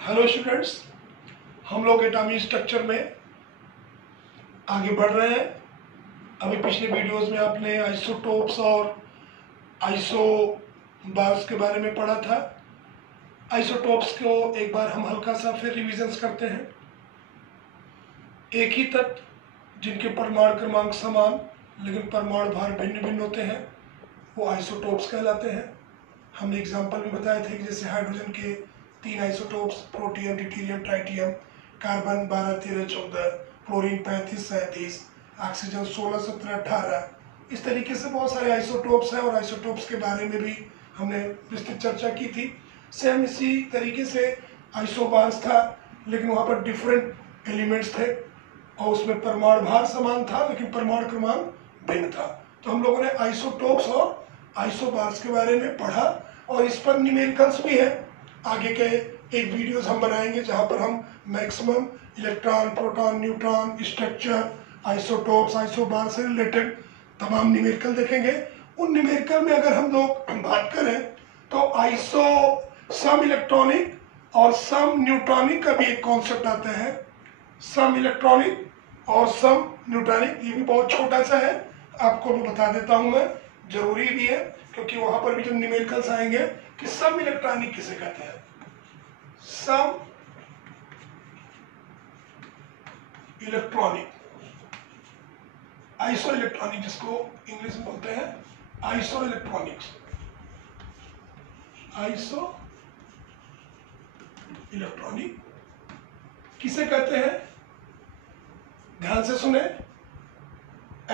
Hello students, हम लोग atomic structure में आगे बढ़ रहे हैं। अभी पिछले वीडियोस में आपने आइसोटोप्स और आइसोबार्स के बारे में पढ़ा था। आइसोटोप्स को एक बार हम हल्का सा फिर रिविजन्स करते हैं। एक ही तत्व जिनके परमाणु क्रमांक समान लेकिन परमाणु भार भिन्न भिन्न होते हैं वो आइसोटोप्स कहलाते हैं। हमने एग्जाम्पल में बताए थे कि जैसे हाइड्रोजन के 3 isotopes, protium, deuterium, tritium, carbon 12, 13, 14, chlorine 35, 37, oxygen 16, 17, 18। इस तरीके से बहुत सारे आइसोटोप्स हैं और आइसोटोप्स के बारे में भी हमने विस्तृत चर्चा की थी। सेम इसी तरीके से आइसोबार्स था, लेकिन वहाँ पर डिफरेंट एलिमेंट्स थे और उसमें परमाणु भार समान था लेकिन परमाणु क्रमांक भिन्न था। तो हम लोगों ने आइसोटोप्स और आइसोबार्स के बारे में पढ़ा और इस पर न्यूमेरिकल्स भी है। आगे के एक वीडियोस हम बनाएंगे जहां पर हम maximum electron, proton, neutron, structure, isotopes, isobar से रिलेटेड तमाम न्यूमेरिकल देखेंगे। उन न्यूमेरिकल में अगर हम लोग बात करें तो आइसो सम इलेक्ट्रॉनिक और सम न्यूट्रॉनिक का भी एक कॉन्सेप्ट आता है। सम इलेक्ट्रॉनिक और सम न्यूट्रॉनिक, ये भी बहुत छोटा सा है, आपको भी बता देता हूं मैं, जरूरी भी है क्योंकि वहां पर भी जब न्यूमेरिकल्स आएंगे कि सम इलेक्ट्रॉनिक किसे कहते हैं। सम इलेक्ट्रॉनिक, आइसो इलेक्ट्रॉनिक जिसको इंग्लिश में बोलते हैं आइसो इलेक्ट्रॉनिक्स, आइसो इलेक्ट्रॉनिक किसे कहते हैं? ध्यान से सुने।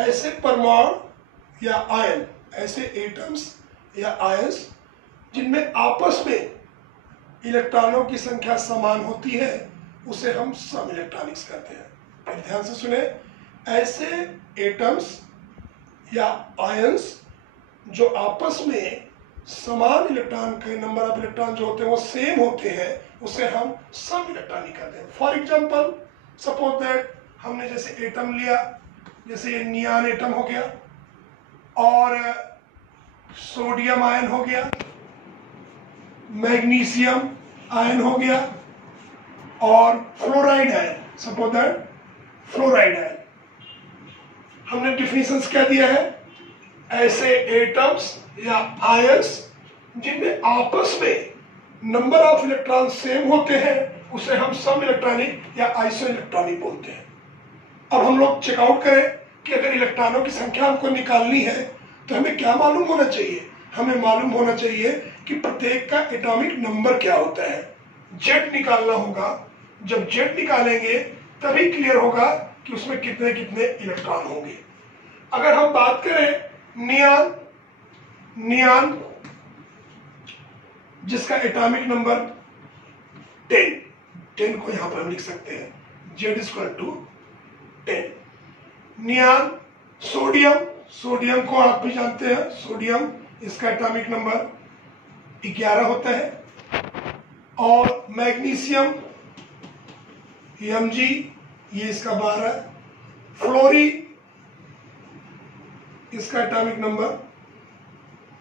ऐसे परमाणु या आयन, ऐसे एटम्स या आयंस जिनमें आपस में इलेक्ट्रॉनों की संख्या समान होती है उसे हम सम इलेक्ट्रॉनिक्स कहते हैं। फिर ध्यान से सुने, ऐसे एटम्स या आयंस जो आपस में समान इलेक्ट्रॉन के नंबर ऑफ इलेक्ट्रॉन जो होते हैं वो सेम होते हैं उसे हम सम इलेक्ट्रॉनिक कहते हैं। फॉर एग्जांपल सपोज दैट हमने जैसे एटम लिया, जैसे ये नियॉन एटम हो गया और सोडियम आयन हो गया, मैग्नीशियम आयन हो गया और fluoride ion, suppose that fluoride ion. हमने डिफिनेशंस क्या दिया है? ऐसे एटम्स या आयंस जिनमें आपस में नंबर ऑफ इलेक्ट्रॉन सेम होते हैं उसे हम सम इलेक्ट्रॉनिक या आइसो इलेक्ट्रॉनिक बोलते हैं। अब हम लोग चेकआउट करें कि अगर इलेक्ट्रॉनों की संख्या हमको निकालनी है तो हमें क्या मालूम होना चाहिए? हमें मालूम होना चाहिए कि प्रत्येक का एटॉमिक नंबर क्या होता है। जेड निकालना होगा। जब जेड निकालेंगे तभी क्लियर होगा कि उसमें कितने कितने इलेक्ट्रॉन होंगे। अगर हम बात करें नियॉन, नियॉन जिसका एटॉमिक नंबर 10 को यहां पर हम लिख सकते हैं Z equal to 10। Neon, sodium, sodium को आप भी जानते हैं, सोडियम इसका एटॉमिक नंबर 11 होता है और मैग्नीशियम Mg ये इसका 12, फ्लोरी इसका एटॉमिक नंबर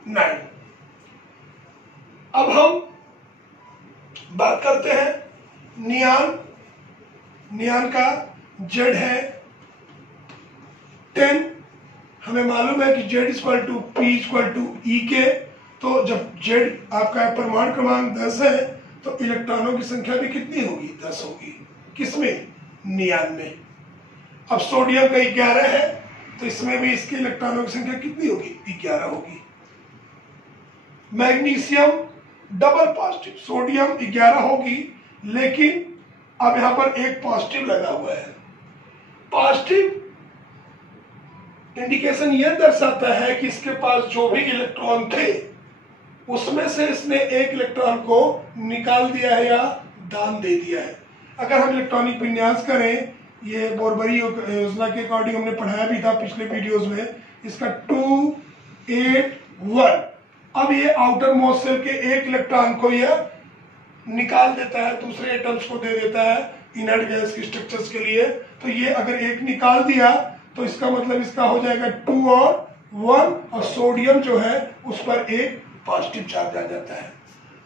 9। अब हम बात करते हैं नियॉन, नियॉन का जेड है 10। हमें मालूम है कि Z equal to P equal to E K. तो जब जेड आपका परमाणु क्रमांक 10 है तो इलेक्ट्रॉनों की संख्या भी कितनी होगी? 10 होगी। किसमें? नियॉन में। अब सोडियम का 11 है तो इसमें भी इसके इलेक्ट्रॉनों की संख्या कितनी होगी? 11 होगी। मैग्नीशियम डबल पॉजिटिव, सोडियम 11 होगी लेकिन अब यहां पर एक पॉजिटिव लगा हुआ है। पॉजिटिव इंडिकेशन यह दर्शाता है कि इसके पास जो भी इलेक्ट्रॉन थे उसमें से इसने एक इलेक्ट्रॉन को निकाल दिया है या दान दे दिया है। अगर हम इलेक्ट्रॉनिक विन्यास करें, ये बोरबरी योजना के अकॉर्डिंग हमने पढ़ाया भी था पिछले वीडियोस में, इसका 2, 8, 1। अब ये आउटर मोस्ट सेल के एक इलेक्ट्रॉन को यह निकाल देता है, दूसरे एटम्स को दे देता है इनर्ट गैस की स्ट्रक्चर्स के लिए। तो ये अगर एक निकाल दिया तो इसका मतलब इसका हो जाएगा 2 और 1 और सोडियम जो है उस पर एक पॉजिटिव चार्ज आ जाता है।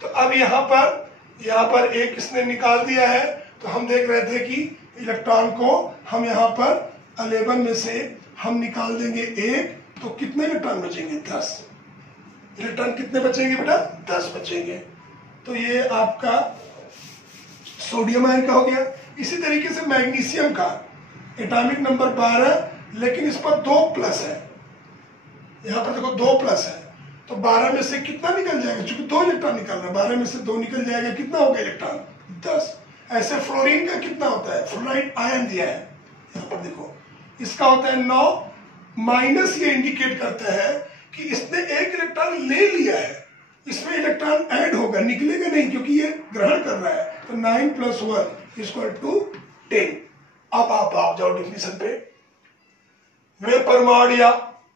तो अब यहाँ पर यहाँ पर एक इसने निकाल दिया है, तो हम देख रहे थे कि इलेक्ट्रॉन को हम यहाँ पर 11 में से हम निकाल देंगे 1, तो कितने इलेक्ट्रॉन बचेंगे? 10। इलेक्ट्रॉन कितने बचेंगे बेटा? 10 बचेंगे। तो ये आपका सोडियम आयन का हो गया। इसी तरीके से मैग्नीशियम का एटॉमिक नंबर 12, लेकिन इस पर 2 प्लस है। यहाँ पर देखो 2 प्लस है, तो 12 में से कितना निकल जाएगा? चूंकि 2 इलेक्ट्रॉन निकल रहा है, 12 में से 2 निकल जाएगा, कितना हो गया इलेक्ट्रॉन? 10। ऐसे फ्लोरीन का कितना होता है? फ्लोराइड आयन दिया है, यहाँ पर देखो इसका होता है 9। माइनस ये इंडिकेट करता है कि इसने 1 इलेक्ट्रॉन ले लिया है, इसमें इलेक्ट्रॉन ऐड होगा, निकलेगा नहीं, क्योंकि ये ग्रहण कर रहा है। तो 9 + 1 = 10। अब आप जाओ डिफिनीशन पे। वे परमाणु या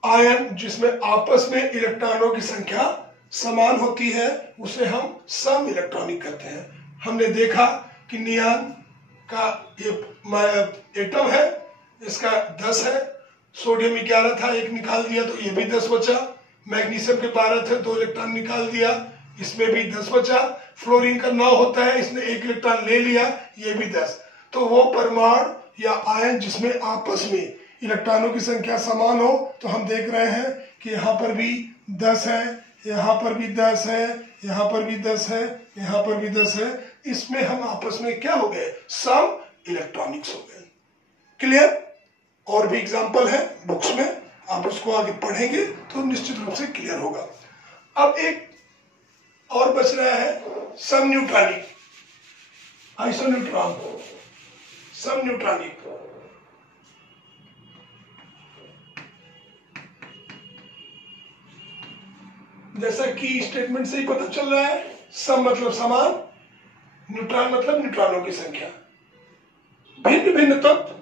आयन जिसमें आपस में इलेक्ट्रॉनों की संख्या समान होती है उसे हम सम इलेक्ट्रॉनिक कहते हैं। हमने देखा कि नियान का ये एटम है, इसका 10 है, सोडियम 11 था, 1 निकाल दिया तो ये भी 10 बचा। मैग्नीशियम के 12 थे, 2 इलेक्ट्रॉन निकाल दिया, इसमें भी 10 बचा। फ्लोरीन का 9 होता है, इसने 1 इलेक्ट्रॉन ले लिया, ये भी 10। तो वो परमाणु या आयन जिसमें आपस में इलेक्ट्रॉनों की संख्या समान हो, तो हम देख रहे हैं कि यहाँ पर भी 10 है, यहाँ पर भी 10 है, यहाँ पर भी 10 है, यहाँ पर भी 10 है। इसमें हम आपस में क्या हो गए? सम इलेक्ट्रॉनिक्स हो गए। क्लियर? और भी एग्जाम्पल है बुक्स में, आप उसको आगे पढ़ेंगे तो निश्चित रूप से क्लियर होगा। अब एक और बच रहा है सम न्यूट्रॉनिक, आइसोन्यूट्रॉन, सम न्यूट्रॉनिक। जैसा कि स्टेटमेंट से ही पता चल रहा है, सम मतलब समान, न्यूट्रॉन मतलब न्यूट्रॉनों की संख्या। भिन्न भिन्न तत्व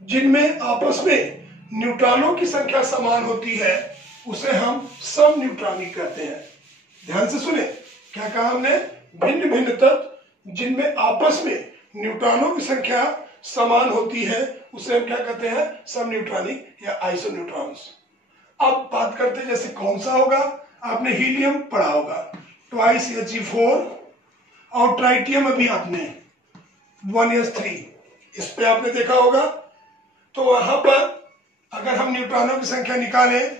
जिनमें आपस में न्यूट्रॉनों की संख्या समान होती है उसे हम सम न्यूट्रॉनिक कहते हैं। ध्यान से सुने, क्या कहा हमने? भिन्न भिन्न तत्व जिनमें आपस में न्यूट्रॉनों की संख्या समान होती है उसे हम क्या कहते हैं? सम न्यूट्रॉनिक या आइसोन्यूट्रॉन्स। अब बात करते हैं जैसे कौन सा होगा। आपने हीलियम पढ़ा होगा, 2He4, और ट्राइटियम अभी आपने 1s3, इस पे आपने देखा होगा। तो वहां पर अगर हम न्यूट्रॉनों की संख्या निकालें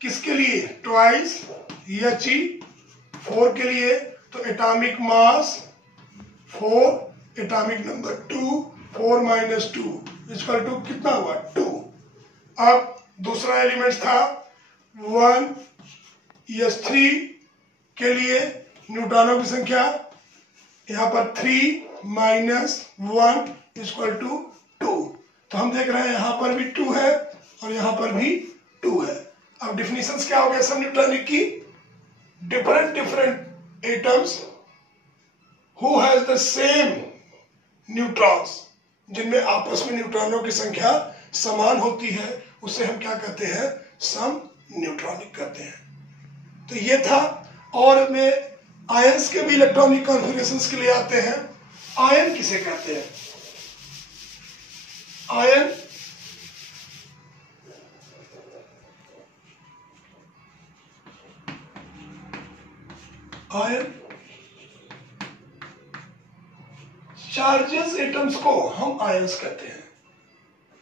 किसके लिए? 2He4 के लिए, तो एटॉमिक मास 4, एटॉमिक नंबर 2, 4 - 2 = कितना हुआ? 2। अब दूसरा एलिमेंट था 1s3 के लिए न्यूट्रॉनों की संख्या यहाँ पर 3 - 1 = 2। तो हम देख रहे हैं यहाँ पर भी 2 है और यहाँ पर भी 2 है। अब डिफिनीशंस क्या हो गया सम न्यूट्रॉनिक की? Different atoms who has the same neutrons, जिनमें आपस में न्यूट्रॉनों की संख्या समान होती है उसे हम क्या कहते हैं? सम न्यूट्रॉनिक कहते हैं। तो ये था। और में आयंस के भी इलेक्ट्रॉनिक कॉन्फिगरेशंस के लिए आते हैं। आयन किसे कहते हैं? आयन चार्जेस एटम्स को हम आयंस कहते हैं।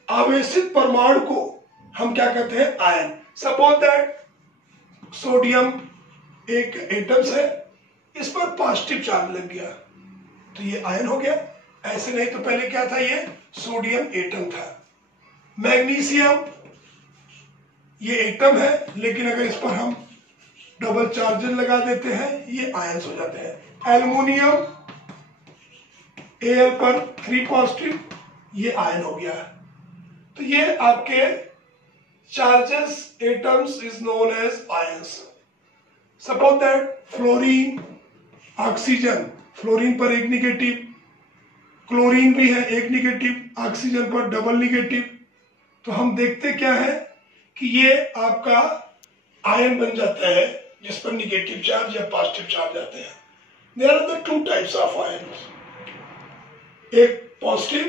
आवेशित परमाणु को हम क्या कहते हैं? आयन। सपोज दैट सोडियम एक एटम्स है, इस पर पॉजिटिव चार्ज लग गया तो ये आयन हो गया। ऐसे नहीं तो पहले क्या था? ये सोडियम एटम था। मैग्नीशियम ये एटम है, लेकिन अगर इस पर हम डबल चार्जर लगा देते हैं ये आयंस हो जाते हैं। एल्युमिनियम Al पर 3 पॉजिटिव, ये आयन हो गया। तो ये आपके charges atoms is known as ions. Suppose that fluorine, oxygen, fluorine पर 1 निगेटिव, क्लोरीन भी है 1 निगेटिव, ऑक्सीजन पर डबल निगेटिव। तो हम देखते क्या है कि ये आपका आयन बन जाता है जिस पर निगेटिव चार्ज या पॉजिटिव चार्ज आते हैं। There are the 2 types of ions, एक पॉजिटिव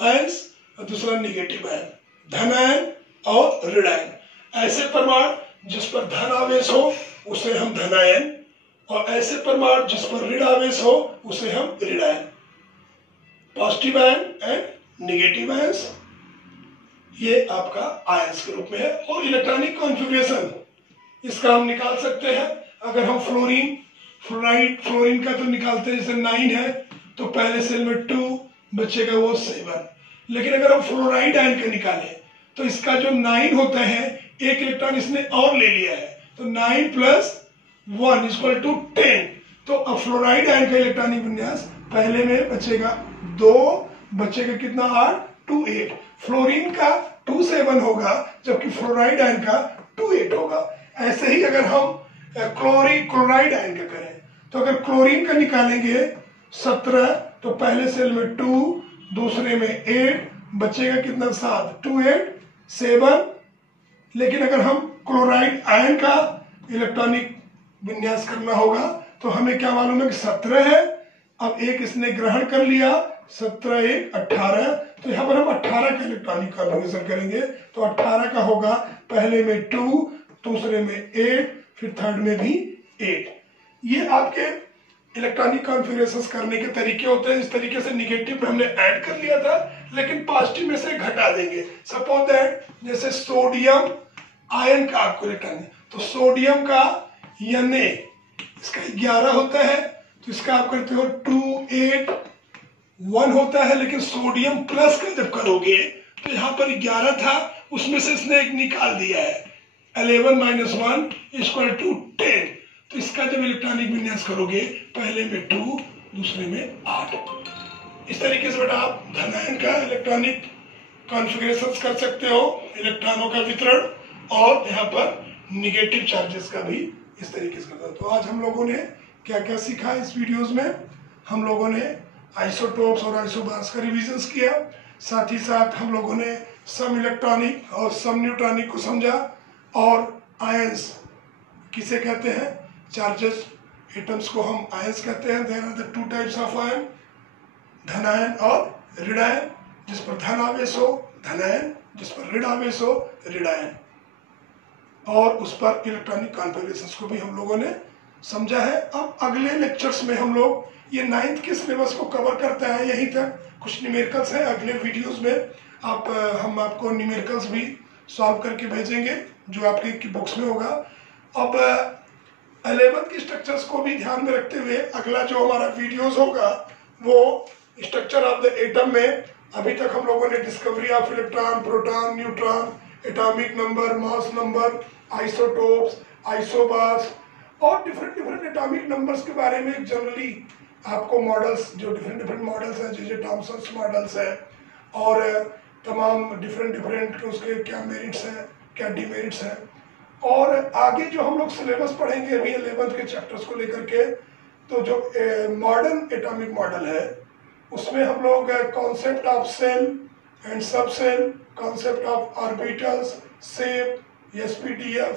आयंस और दूसरा निगेटिव आयन, धन आयन और ऋण आयन। ऐसे परमाणु जिस पर धन आवेश हो उसे हम धनायन और ऐसे परमाणु जिस पर ऋण आवेश हो उसे हम ऋण ion, positive ion and negative ions, ये आपका आयंस के रूप में है। और इलेक्ट्रॉनिक कॉन्फ़िगरेशन इसका हम निकाल सकते हैं। अगर हम फ्लोरीन का तो निकालते हैं, जैसे 9 है तो पहले सेल में 2 बचेगा, वो 7। लेकिन अगर हम फ्लोराइड आयन का निकालें तो इसका जो 9 होता है, एक इलेक्ट्रॉन इसने और ले लिया है, तो 9 + 1 = 10। तो अब फ्लोराइड आयन का इलेक्ट्रॉनिक विन्यास पहले में बचेगा 2, बचेगा कितना 8, 2 8। फ्लोरीन का 2 7 होगा, जबकि फ्लोराइड आयन का 2 8 होगा। ऐसे ही अगर हम क्लोराइड आयन का करें तो अगर क्लोरीन का निकालेंगे 17, तो पहले सेल में 2, दूसरे में 8, बचेगा कितना 7, 2 8 7। लेकिन अगर हम क्लोराइड आयन का इलेक्ट्रॉनिक विन्यास करना होगा तो हमें क्या मालूम है कि 17 है, अब एक इसने ग्रहण कर लिया, 17 1 18, तो यहाँ पर हम 18 का इलेक्ट्रॉनिक कॉन्फ़िगरेशन करेंगे। तो 18 का होगा, पहले में 2, दूसरे में 8, फिर थर्ड में भी 8। ये आपके इलेक्ट्रॉनिक कॉन्फ़िगरेशंस करने के तरीके होते हैं। इस तरीके से निगेटिव में हमने ऐड कर लिया था, लेकिन पॉजिटिव में से घटा देंगे। सपोज दैट जैसे सोडियम आयन का आपको इलेक्ट्रॉनिक, तो सोडियम का Na इसका 11 होता है, तो इसका आप करते हो 2 8 1 होता है। लेकिन सोडियम प्लस का जब करोगे तो यहाँ पर 11 था, उसमें से इसने एक निकाल दिया है, 11 - 1 = 10। तो इसका जब इलेक्ट्रॉनिक विन्यास करोगे, पहले में 2, दूसरे में 8। इस तरीके से बेटा आप धनायन का इलेक्ट्रॉनिक कॉन्फ़िगरेशन कर सकते हो, इलेक्ट्रॉनों का वितरण, और यहाँ पर निगेटिव चार्जेस का भी इस तरीके से करता है। तो आज हम लोगों ने क्या क्या सीखा इस वीडियोस में? हम लोगों ने आइसोटोप्स और आइसोबार्स का रिविजन्स किया, साथ ही साथ हम लोगों ने सम इलेक्ट्रॉनिक और सम न्यूट्रॉनिक को समझा, और आयंस किसे कहते हैं, चार्जेस एटम्स को हम आयंस कहते हैं। There are the 2 types of ion, धनायन और ऋणायन। जिस पर धन आवेश हो धनायन, जिस पर ऋण आवेश हो ऋणायन, और उस पर इलेक्ट्रॉनिक कॉन्फ़िगरेशंस को भी हम लोगों ने समझा है। अब अगले लेक्चर्स में हम लोग ये 9th के सिलेबस को कवर करते हैं, यहीं तक कुछ न्यूमेरिकल्स हैं। अगले वीडियोस में हम आपको न्यूमेरिकल्स भी सॉल्व करके भेजेंगे, जो आपकी बुक्स में होगा। अब 11th की स्ट्रक्चर्स को भी ध्यान में रखते हुए अगला जो हमारा वीडियोस होगा वो स्ट्रक्चर ऑफ द एटम में, अभी तक हम लोगों ने discovery of electron, proton, neutron, atomic number, mass number, isotopes, isobars और डिफरेंट एटॉमिक नंबर्स के बारे में जनरली आपको मॉडल्स, जो डिफरेंट मॉडल्स हैं, जे थॉमसन मॉडल्स हैं, और तमाम डिफरेंट उसके क्या मेरिट्स हैं, क्या डिमेरिट्स हैं। और आगे जो हम लोग सिलेबस पढ़ेंगे अभी 11th के चैप्टर्स को लेकर के, तो जो मॉडर्न एटॉमिक मॉडल है उसमें हम लोग concept of shell and sub shell, concept of orbitals, shape, SPDF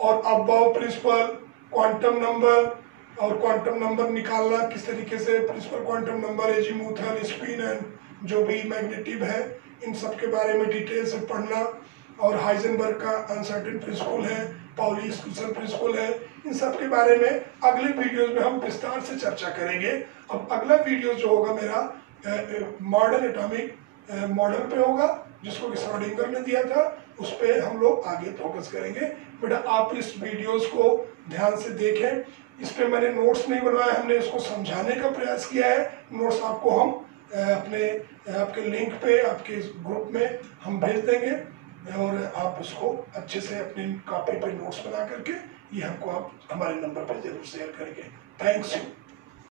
और अबाव प्रिंसिपल, क्वांटम नंबर, और क्वांटम नंबर निकालना किस तरीके से, principal quantum number, azimuthal, spin and जो भी मैग्नेटिव है, इन सब के बारे में डिटेल से पढ़ना। और हाइजेनबर्ग का अनसर्टेन प्रिंसिपल है, पाउली एक्सक्लूजन प्रिंसिपल है, इन सब के बारे में अगले वीडियोस में हम विस्तार से चर्चा करेंगे। अब अगला वीडियो जो होगा मेरा मॉडर्न एटॉमिक मॉडल पे होगा, जिसको कि श्रोडिंगर ने दिया था, उस पर हम लोग आगे फोकस करेंगे। बेटा आप इस वीडियोस को ध्यान से देखें, इस पे मैंने नोट्स नहीं बनवाया, हमने इसको समझाने का प्रयास किया है। नोट्स आपको हम आपके लिंक पे, आपके ग्रुप में हम भेज देंगे, और आप उसको अच्छे से अपनी कॉपी पे नोट्स बना करके ये हमको आप हमारे नंबर पर जरूर शेयर करेंगे। Thanks you.